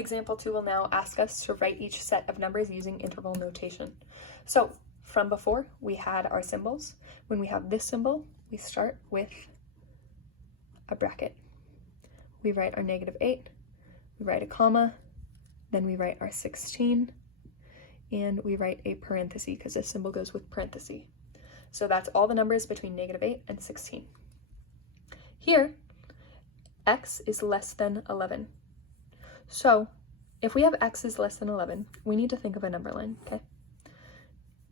Example 2 will now ask us to write each set of numbers using interval notation. So from before, we had our symbols. When we have this symbol, we start with a bracket. We write our -8, we write a comma, then we write our 16, and we write a parenthesis because this symbol goes with parenthesis. So that's all the numbers between -8 and 16. Here, x is less than 11. So if we have x is less than 11, we need to think of a number line, okay?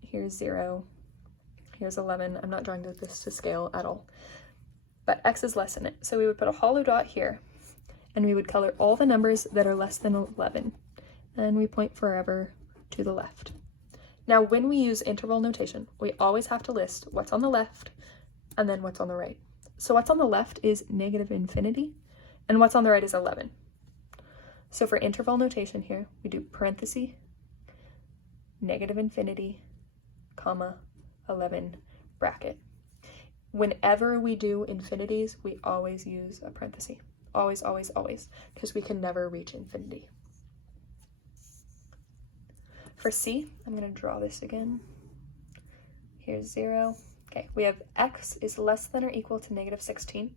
Here's 0, here's 11. I'm not drawing this to scale at all, but x is less than it. So we would put a hollow dot here, and we would color all the numbers that are less than 11, and we point forever to the left. Now, when we use interval notation, we always have to list what's on the left and then what's on the right. So what's on the left is -infinity, and what's on the right is 11. So for interval notation here, we do parenthesis, -infinity, comma, 11, bracket. Whenever we do infinities, we always use a parenthesis. Always, always, always, because we can never reach infinity. For C, I'm going to draw this again. Here's 0. Okay, we have x is less than or equal to -16.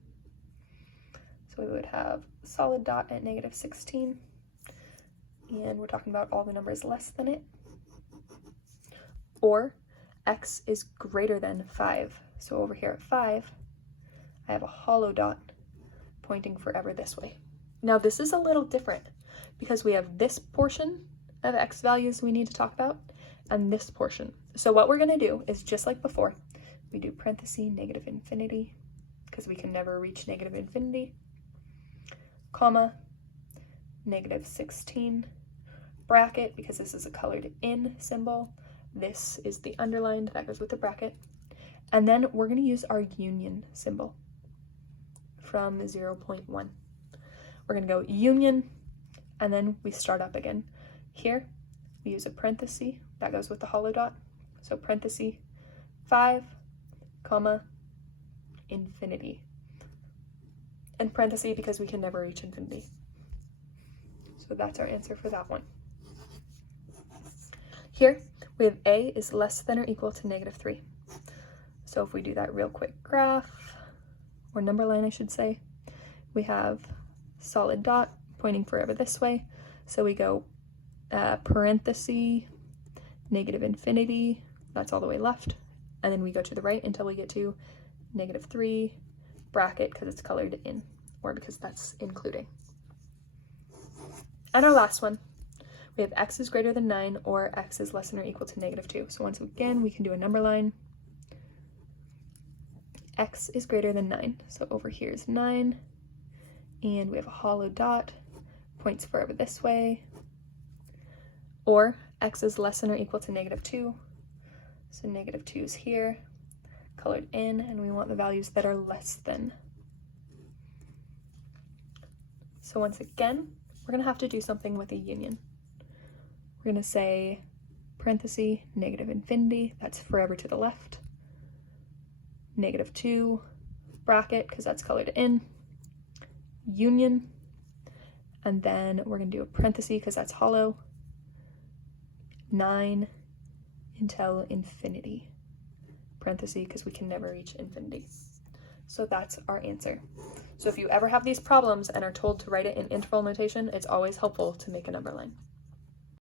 So we would have a solid dot at -16, and we're talking about all the numbers less than it. Or x is greater than 5. So over here at 5, I have a hollow dot pointing forever this way. Now this is a little different because we have this portion of x values we need to talk about and this portion. So what we're going to do is just like before, we do parenthesis, -infinity, because we can never reach -infinity, comma, -16, bracket, because this is a colored in symbol. This is the underlined, that goes with the bracket. And then we're going to use our union symbol from 0.1. We're going to go union, and then we start up again. Here, we use a parenthesis, that goes with the hollow dot. So parenthesis, 5, comma, infinity. And parenthesis because we can never reach infinity. So that's our answer for that one. Here, we have a is less than or equal to -3. So if we do that real quick graph, or number line I should say, we have solid dot pointing forever this way. So we go parenthesis, -infinity, that's all the way left. And then we go to the right until we get to -3, bracket because it's colored in, or because that's including. And our last one, we have x is greater than 9 or x is less than or equal to -2. So once again, we can do a number line. X is greater than 9. So over here is 9. And we have a hollow dot, points forever this way. Or x is less than or equal to -2. So -2 is here, colored in, and we want the values that are less than. So once again, we're going to have to do something with a union. We're going to say parenthesis, -infinity, that's forever to the left. -2, bracket, because that's colored in. Union. And then we're going to do a parenthesis because that's hollow. 9 until infinity. Parenthesis because we can never reach infinity. So that's our answer. So if you ever have these problems and are told to write it in interval notation, it's always helpful to make a number line.